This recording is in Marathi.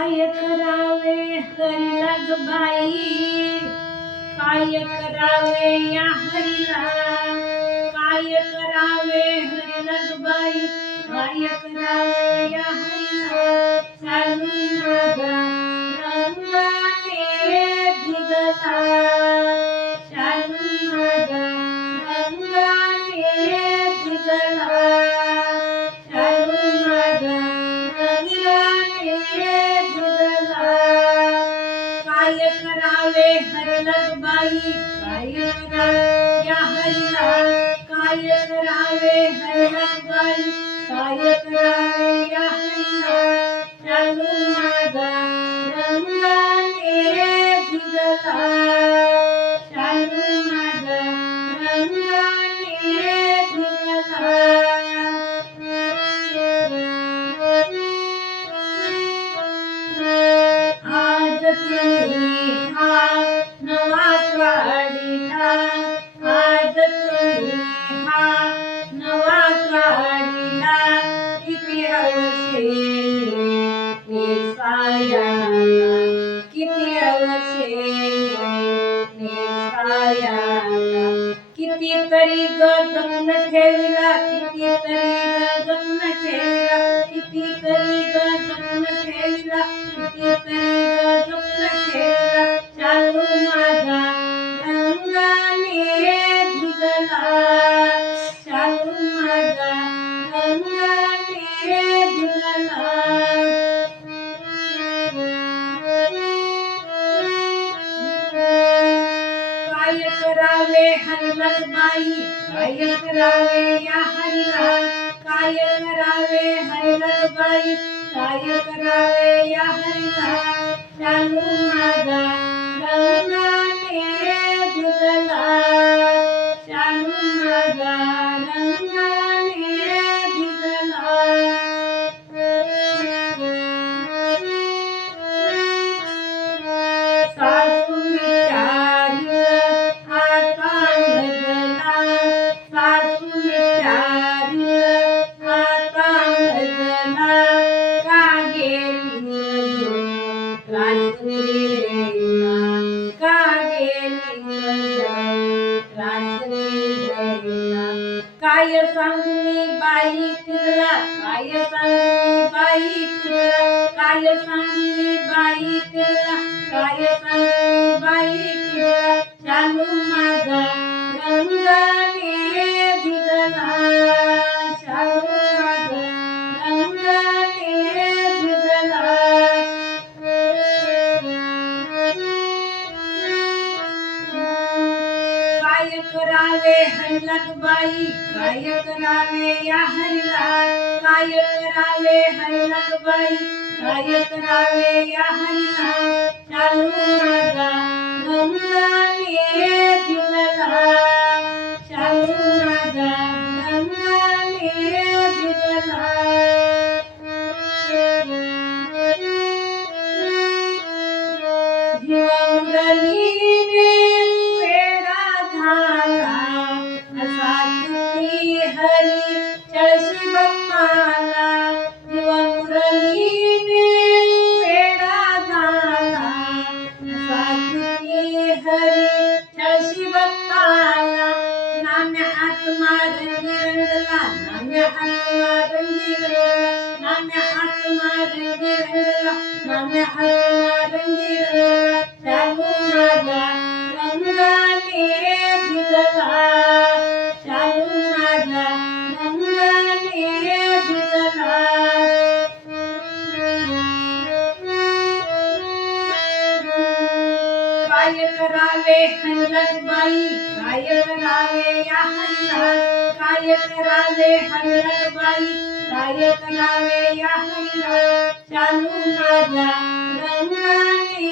काय करावे हरिलग बाई, काय करावे या हरीला, काय करावे हरिलग बाई, काय करावे या हरीला. चालू माझा रंगाने भिगला, चालू माझा रंगाने भिगला, चालू माझा रंगाने भिगला. काय करावे हरिलग बाई, काय करावे या हरीला, काय करावे हरिलग बाई, काय करावे या हरीला. चालू माझा रंगाने भिगला, चालू माझा रंगाने भिगला. आज तुम्ही हा नवा काढिला, आज तुम्ही हा नवा काढिला. किती हौसेने नेसायाला, किती हौसेने नेसायाला. कितीतरी ग जपून ठेवला, कितीतरी ग जपून ठेवला, कितीतरी ग जपून ठेवला, कितीतरी ग जपून ठेवला. चालू माझा रंगाने भिगला, चालू माझा रंगाने भिगला. काय करावे हरिलग बाई, काय करावे या हरीला, काय करावे हरिलग बाई, काय करावे या हरीला. चालू माझा रंगाने भिगला, चालू माझा रंगाने भिगला. सासू विचारिल आता मजला, सासू विचारिल आता मजला. का गेली रात्रीला, का गेली रात्रीला. काय सांगू मी बाई तुला, काय सांगू मी बाई तुला, काय सांगू मी बाई तुला, काय सांगू बाई तुला. चालू माझा रंगाने भिगला, चालू माझा रंगाने भिगला. काय करावे हरिलग बाई, काय करावे या हरीला, काय करावे हरिलग बाई, काय करावे या हरीला. चालू माझा रंगाने भिगला, चालू माझा रंगाने भिगला. जीवमुरलीने वेडा झाला, असा किती हरी चळशी बाप्पाला. जीवमुरलीने वेडा झाला, असा किती हरी चळशी बाप्पाला. नाम्या आत्मा रंगी रंगला, नाम्या आत्मा रंगी रंगला, नाम्या आत्मा रंगी रंगला, नाम्या आत्मा रंगी रंगला. चालू माझा रंगाने भिगला, चालू माझा रंगाने भिगला. काय करावे हरिलग बाई, काय करावे या हरीला, काय करावे हरिलग बाई, काय करावे या हरीला. चालू माझा रंगाने